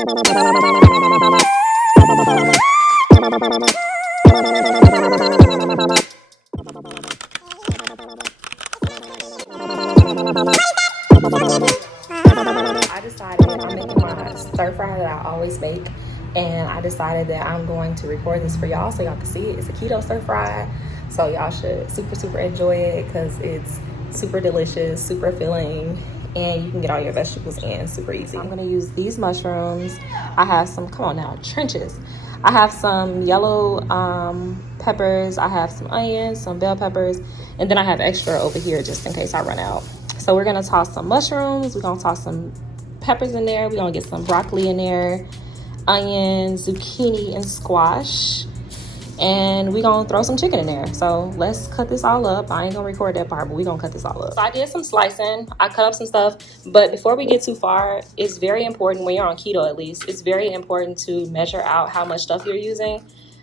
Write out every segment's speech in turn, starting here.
I decided I'm making my stir fry that I always make, and I decided that I'm going to record this for y'all so y'all can see it. It's a keto stir fry, so y'all should super enjoy it because it's super delicious, super filling, and you can get all your vegetables in super easy. I'm gonna use these mushrooms. I have some, come on now, trenches. I have some yellow peppers, I have some onions, some bell peppers, and then I have extra over here just in case I run out. So we're gonna toss some mushrooms, we're gonna toss some peppers in there, we're gonna get some broccoli in there, onions, zucchini, and squash, and we're gonna throw some chicken in there. So let's cut this all up. I ain't gonna record that part, but we're gonna cut this all up. So I did some slicing, I cut up some stuff, but before we get too far, it's very important, when you're on keto at least, it's very important to measure out how much stuff you're using.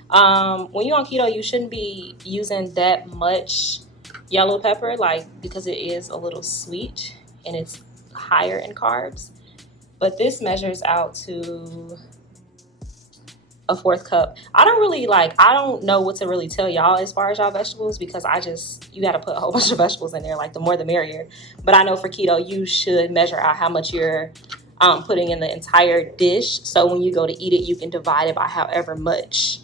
When you're on keto, you shouldn't be using that much yellow pepper, like, because it is a little sweet and it's higher in carbs. But this measures out to a 4th cup. I don't know what to really tell y'all as far as y'all vegetables, because you got to put a whole bunch of vegetables in there, like the more the merrier. But I know for keto, you should measure out how much you're putting in the entire dish, so when you go to eat it, you can divide it by however much.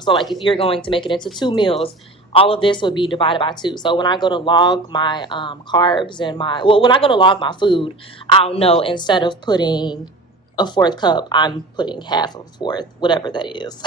So like if you're going to make it into 2 meals, all of this would be divided by 2. So when I go to log my carbs and when I go to log my food, I'll know instead of putting a 4th cup, I'm putting half of a 4th, whatever that is.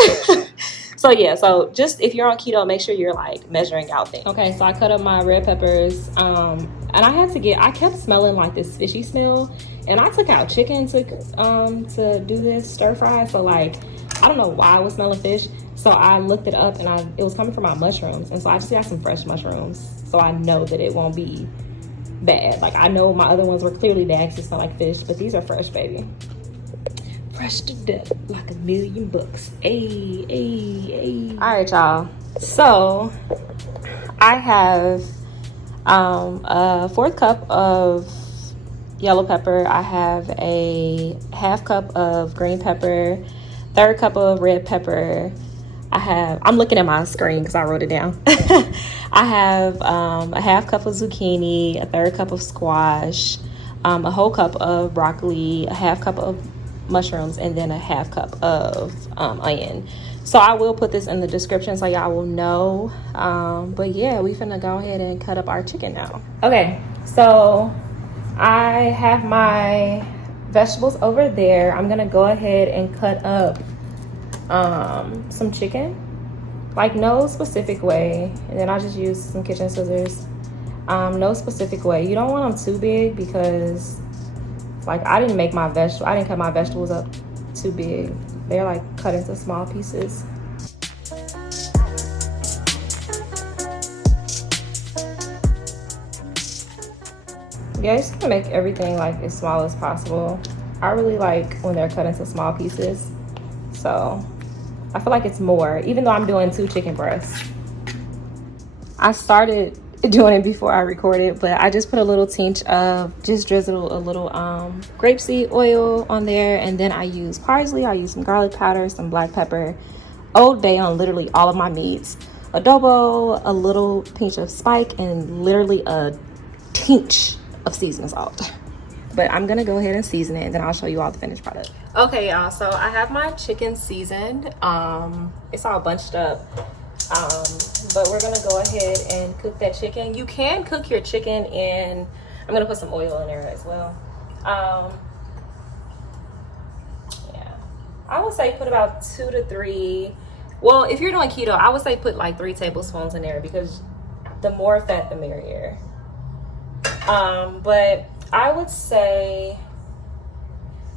So yeah, so just if you're on keto, make sure you're like measuring out things. Okay, so I cut up my red peppers, and I kept smelling like this fishy smell, and I took out chicken to do this stir fry. So like, I don't know why I was smelling fish. So I looked it up, and it was coming from my mushrooms. And so I just got some fresh mushrooms, so I know that it won't be bad. Like, I know my other ones were clearly bad because it smelled like fish, but these are fresh, baby. Fresh to death, like $1,000,000. Ay. All right, y'all. So I have a 4th cup of yellow pepper. I have a 1/2 cup of green pepper, 1/3 cup of red pepper. I'm looking at my screen because I wrote it down. I have a 1/2 cup of zucchini, a 1/3 cup of squash, a whole cup of broccoli, a 1/2 cup of mushrooms, and then a 1/2 cup of onion. So I will put this in the description so y'all will know. But yeah, we finna go ahead and cut up our chicken now. Okay, so I have my vegetables over there. I'm gonna go ahead and cut up some chicken, like no specific way, and then I just use some kitchen scissors. No specific way. You don't want them too big because like I didn't cut my vegetables up too big. They're like cut into small pieces. Yeah, just gonna make everything like as small as possible. I really like when they're cut into small pieces, so I feel like it's more, even though I'm doing 2 chicken breasts. I started doing it before I recorded, but I just put a little tinge of, just drizzle a little grapeseed oil on there, and then I use parsley, I use some garlic powder, some black pepper, Old Bay on literally all of my meats, adobo, a little pinch of spike, and literally a tinge of seasoning salt. But I'm gonna go ahead and season it, and then I'll show you all the finished product. Okay, y'all, so I have my chicken seasoned. It's all bunched up. But we're gonna go ahead and cook that chicken. You can cook your chicken in, I'm gonna put some oil in there as well. Yeah, I would say put about 2 to 3. Well, if you're doing keto, I would say put like 3 tablespoons in there because the more fat, the merrier. But I would say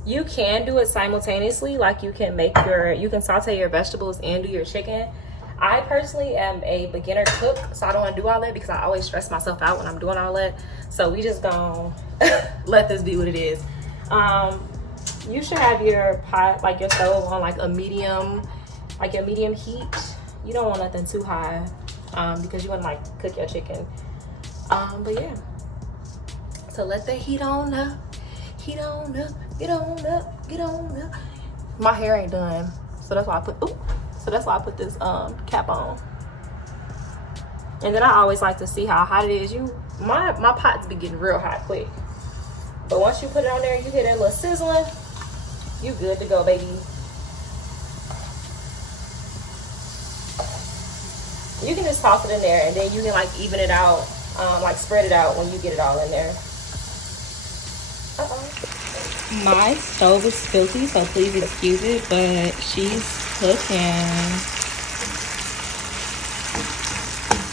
you can do it simultaneously. Like you can saute your vegetables and do your chicken. I personally am a beginner cook, so I don't want to do all that because I always stress myself out when I'm doing all that. So we just gonna let this be what it is. You should have your pot, like your stove, on like a medium heat. You don't want nothing too high because you want to like cook your chicken. But yeah, so let the heat on up. Get on up, get on up, get on up. My hair ain't done, so that's why I put, ooh, so that's why I put this cap on. And then I always like to see how hot it is. My pots be getting real hot quick. But once you put it on there, you hear that little sizzling, you good to go, baby. You can just toss it in there, and then you can like even it out, like spread it out when you get it all in there. My stove is filthy, so please excuse it, but she's cooking.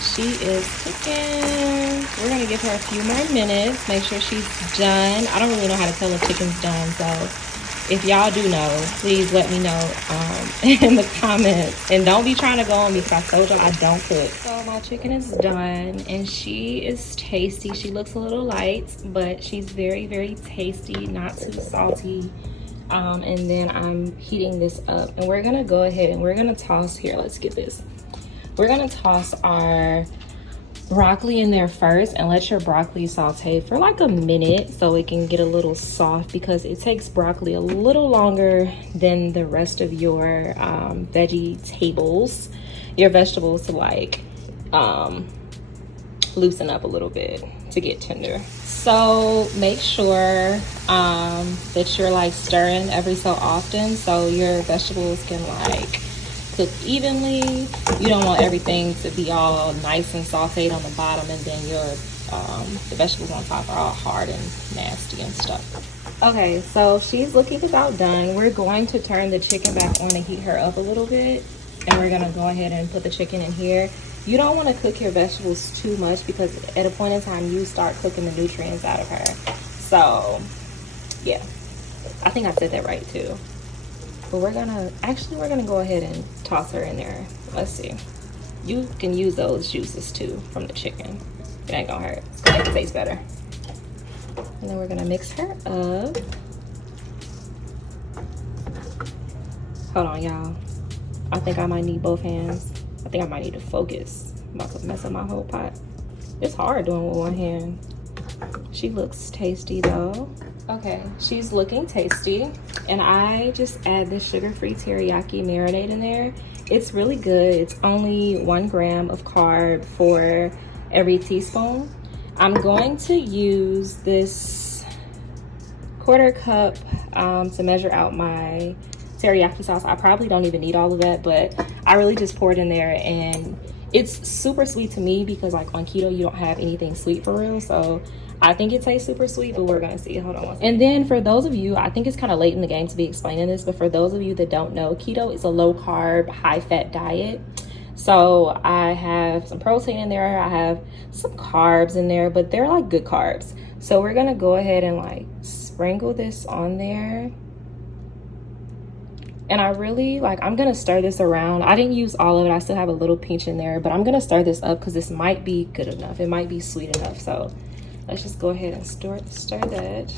She is cooking. We're gonna give her a few more minutes, make sure she's done. I don't really know how to tell if chicken's done, so if y'all do know, please let me know in the comments. And don't be trying to go on me because I told y'all I don't cook. So my chicken is done and she is tasty. She looks a little light, but she's very, very tasty, not too salty. And then I'm heating this up and we're gonna go ahead and we're gonna toss, here, let's get this. We're gonna toss our broccoli in there first and let your broccoli saute for like a minute so it can get a little soft, because it takes broccoli a little longer than the rest of your vegetables, your vegetables, to like loosen up a little bit to get tender. So make sure that you're like stirring every so often so your vegetables can like cook evenly. You don't want everything to be all nice and sauteed on the bottom and then your the vegetables on top are all hard and nasty and stuff. Okay, so she's looking about done. We're going to turn the chicken back on and heat her up a little bit, and we're gonna go ahead and put the chicken in here. You don't want to cook your vegetables too much because at a point in time you start cooking the nutrients out of her. So yeah, I think I said that right too. But we're gonna go ahead and toss her in there. Let's see. You can use those juices too from the chicken. It ain't gonna hurt. It's gonna make it taste better. And then we're gonna mix her up. Hold on, y'all. I think I might need both hands. I think I might need to focus. I'm about to mess up my whole pot. It's hard doing with one hand. She looks tasty though. Okay, she's looking tasty. And I just add this sugar-free teriyaki marinade in there. It's really good. It's only 1 gram of carb for every teaspoon. I'm going to use this 1/4 cup to measure out my teriyaki sauce. I probably don't even need all of that, but I really just poured in there, and it's super sweet to me because like on keto you don't have anything sweet for real, so I think it tastes super sweet, but we're gonna see. Hold on one second. And then for those of you, I think it's kind of late in the game to be explaining this, but for those of you that don't know, keto is a low carb, high fat diet. So I have some protein in there, I have some carbs in there, but they're like good carbs. So we're gonna go ahead and like sprinkle this on there. And I really like, I'm gonna stir this around. I didn't use all of it, I still have a little pinch in there, but I'm gonna stir this up because this might be good enough. It might be sweet enough. So let's just go ahead and stir that.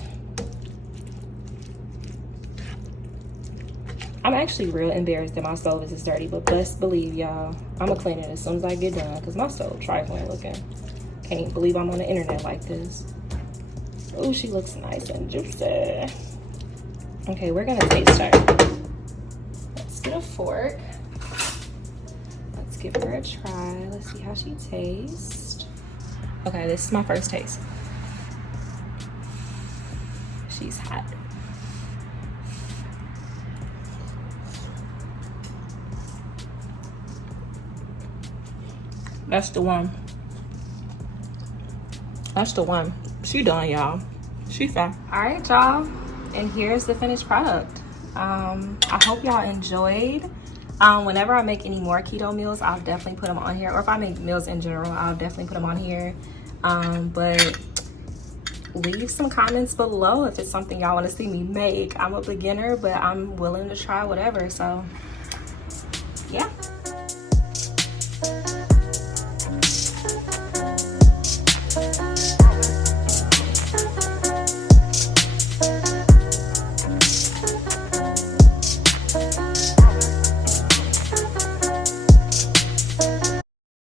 I'm actually real embarrassed that my stove is this dirty, but best believe y'all, I'm gonna clean it as soon as I get done because my stove trifling looking. Can't believe I'm on the internet like this. Oh, she looks nice and juicy. Okay, we're gonna taste her. Let's get a fork. Let's give her a try. Let's see how she tastes. Okay, this is my first taste. She's hot. That's the one. That's the one. She done, y'all. She fine. All right, y'all. And here's the finished product. I hope y'all enjoyed. Whenever I make any more keto meals, I'll definitely put them on here. Or if I make meals in general, I'll definitely put them on here. But leave some comments below if it's something y'all want to see me make. I'm a beginner, but I'm willing to try whatever. So, yeah.